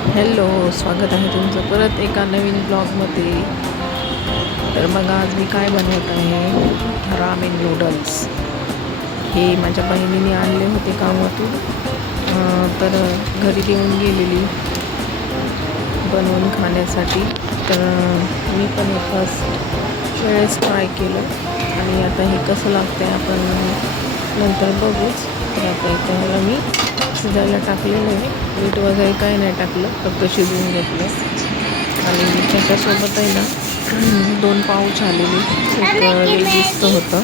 Hello, स्वागत आहे तुमचं परत एका नवीन ब्लॉगमध्ये. तर बघा, आज मी काय बनवत आहे, रामेन नूडल्स. हे माझ्या बहिणीने आणले होते कामातून, तर घरी देऊन गेलेली बनवून खाण्यासाठी. तर मी पण एकाच वेळेस ट्राय केलं आणि आता हे कसं लागतं आहे आपण नंतर बघूच. तर आता इथं मी शिजायला टाकलेलं आहे. मीठ वगैरे काही नाही टाकलं, फक्त शिजवून घेतलं. आणि त्याच्यासोबत आहे ना 2 पाऊच आलेली, एक वेलचीचं होतं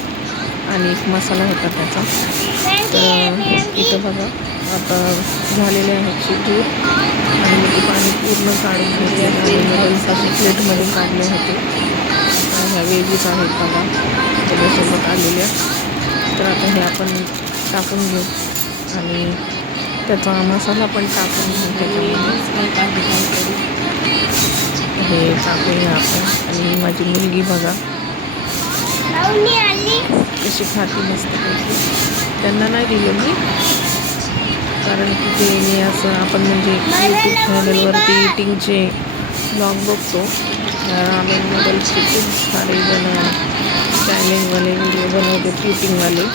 आणि एक मसाला होता त्याचा. तर इथं बघा आता झालेले आहेत शिजून आणि मी ते पाणी पूर्ण काढून घेतले आणि नूडल्स असे प्लेटमध्ये काढले होते. ह्या वेजीच आहेत बघा त्याच्यासोबत आलेल्या. तर आता हे आपण टाकून घेऊ आणि त्याचा मसाला पण टाकून घेऊ त्याच्यामध्ये. हे टाकूया आपण. आणि माझी मुलगी बघा कशी खाती मस्तपैकी. त्यांना नाही दिलं मी, कारण की ते मी असं आपण म्हणजे यूट्यूब चॅनलवरती इटिंगचे ब्लॉग बघतो. रामेन नूडल्सचे खूप सारे जण चॅलेंजवाले व्हिडिओ बनवतात, इटिंगवाले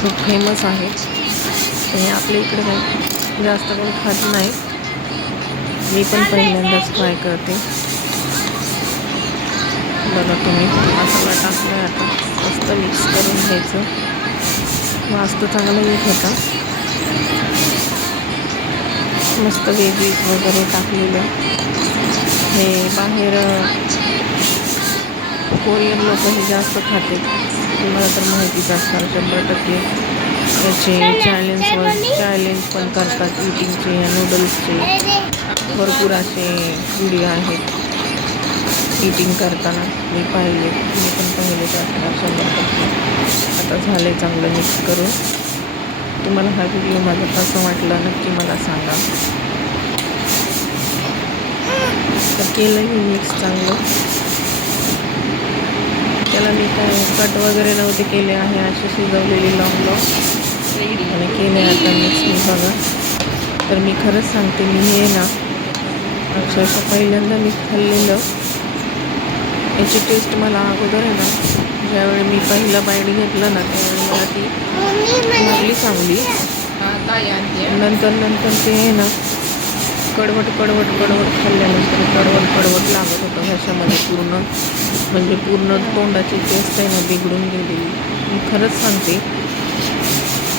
खूप फेमस आहेत. हे आपल्या इकडे काही जास्त कोण खात नाही. मी पण पहिल्यांदाच ट्राय करते. बघा तुम्ही, मसाला टाकला आता मस्त मिक्स करून घ्यायचं. मस्त चांगला येत होता. मस्त वेजीज वगैरे टाकलेलं. हे बाहेर कोरियन लोक हे जास्त खाते, तुम्हाला तर माहितीच असणार 100%. याचे चॅलेंज पण करतात इटिंगचे या नूडल्सचे. भरपूर असे व्हिडिओ आहेत इटिंग करताना, मी पण पाहिले असणार 100%. आता झाले चांगलं मिक्स करून. तुम्हाला हा व्हिडिओ माझा कसं वाटला नक्की मला सांगा. तर केलं मी मिक्स चांगलं. त्याला मी काय कट वगैरे नव्हते केले आहे, असे शिजवलेली लॉंग आणि केले आता मिक्स. मी बघा, तर मी खरंच सांगते, मी हे ना अक्षरशः पहिल्यांदा मी खाल्लेलं. याची टेस्ट मला अगोदर आहे ना, ज्यावेळी मी पहिलं बाईट घेतलं ना त्यावेळी मला ती लागली चांगली. नंतर ते आहे ना कडवट खाल्ल्यानंतर कडवट लागत होतं ह्याच्यामध्ये. पूर्ण तोंडाची टेस्ट आहे ना बिघडून गेलेली. मी खरंच सांगते,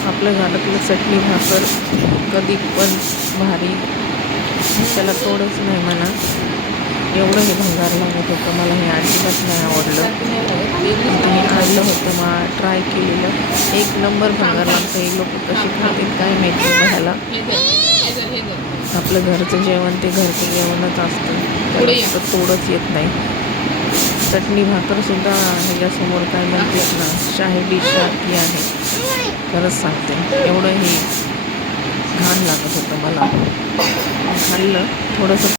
आपलं घरातलं चटणी भाकर कधी पण भारी, त्याला तोडच नाही म्हणा. एवढं हे भंगार लागत होतं मला. हे अजिबात नाही आवडलं. मी खाल्लं होतं, ट्राय केलेलं, 1 नंबर भंगार लागतं. हे लोक कशी खातील काय माहिती बघायला. आपलं घरचं जेवण ते घरचं जेवणच असतं, त्याला तोडच येत नाही. चटणी भाकरसुद्धा ह्याच्यासमोर काय म्हणतात ना, शाही डिश सारखी आहे. खरंच सांगते, एवढं हे घाण लागत होतं मला. खाल्लं थोडंसं.